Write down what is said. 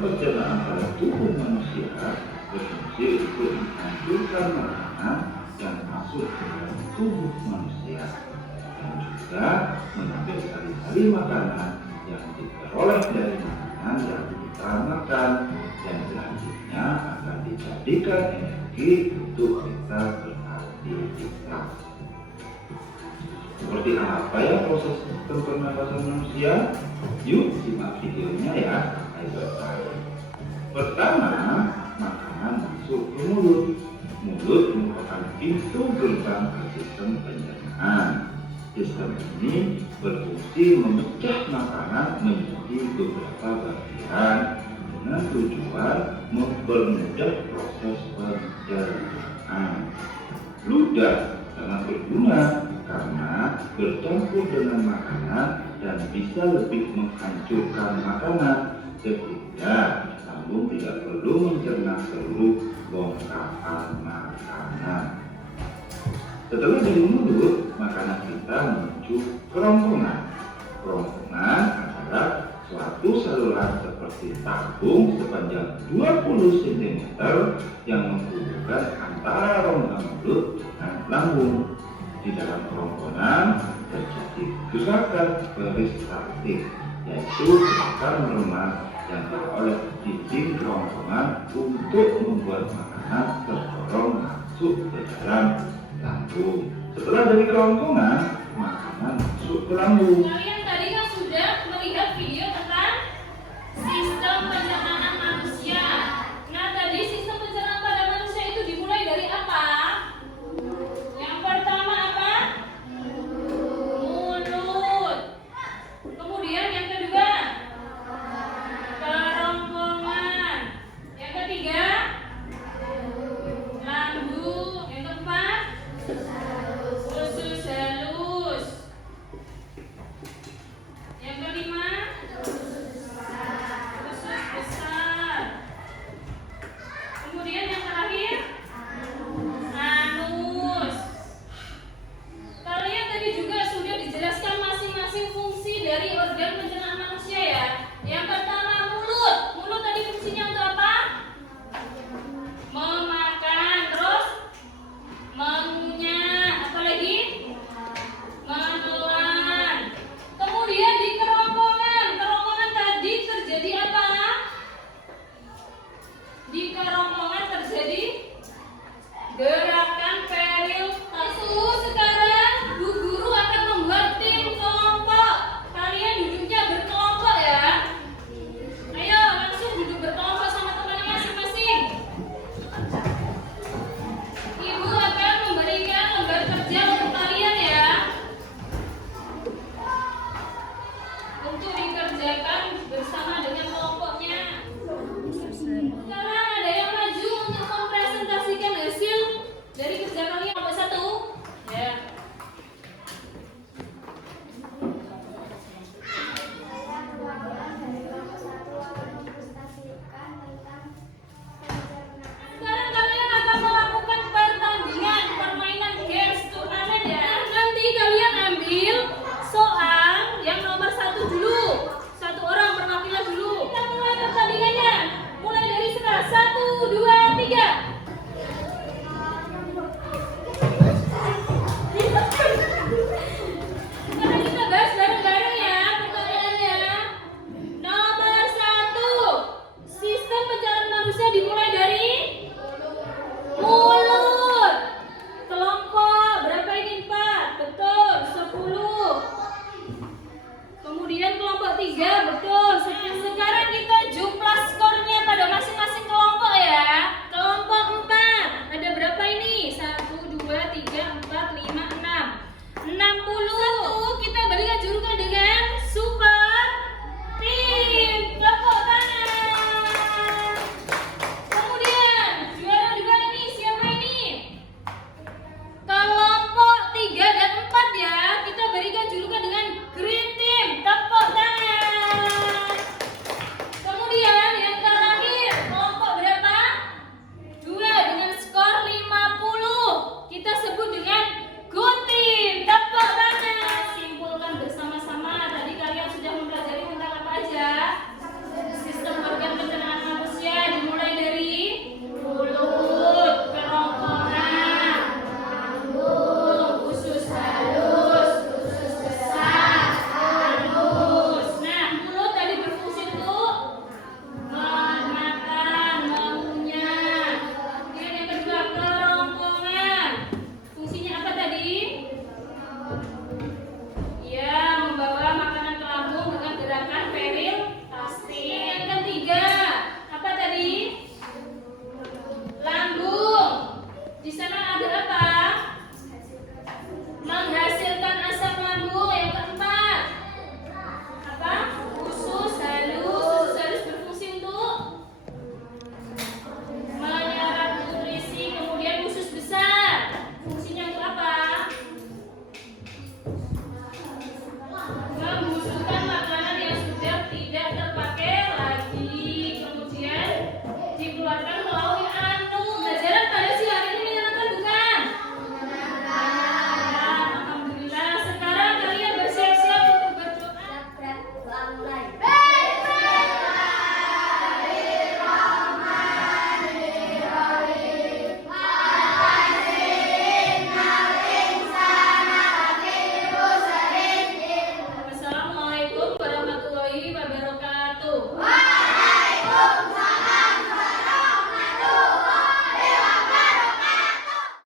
pencernaan pada tubuh manusia berfungsi untuk menghancurkan makanan yang masuk ke dalam tubuh manusia dan juga mengambil sari-sari makanan yang diperoleh dari makanan yang kita makan dan selanjutnya akan dijadikan energi untuk kita beraktivitas. Seperti apa ya proses pernapasan manusia? Yuk simak videonya ya. Pertama, makanan masuk ke mulut. Mulut merupakan pintu gerbang ke sistem pencernaan. Sistem ini berfungsi memecah makanan menjadi beberapa bagian dengan tujuan mempermudah proses pencernaan. Ludah sangat berguna karena bercampur dengan makanan dan bisa lebih menghancurkan makanan sehingga lambung tidak perlu mencerna seluruh bongkahan makanan. Setelah dari mulut, makanan kita menuju kerongkongan. Kerongkongan adalah suatu saluran seperti tabung sepanjang 20 cm yang menghubungkan antara rongga mulut dengan lambung. Di dalam kerongkongan terjadi gerakan peristaltik, yaitu gerakan meremah yang oleh dinding kerongkongan untuk membuat makanan terdorong masuk ke dalam lambung. Setelah dari kerongkongan, makanan masuk ke lambung. Kalian tadi kan sudah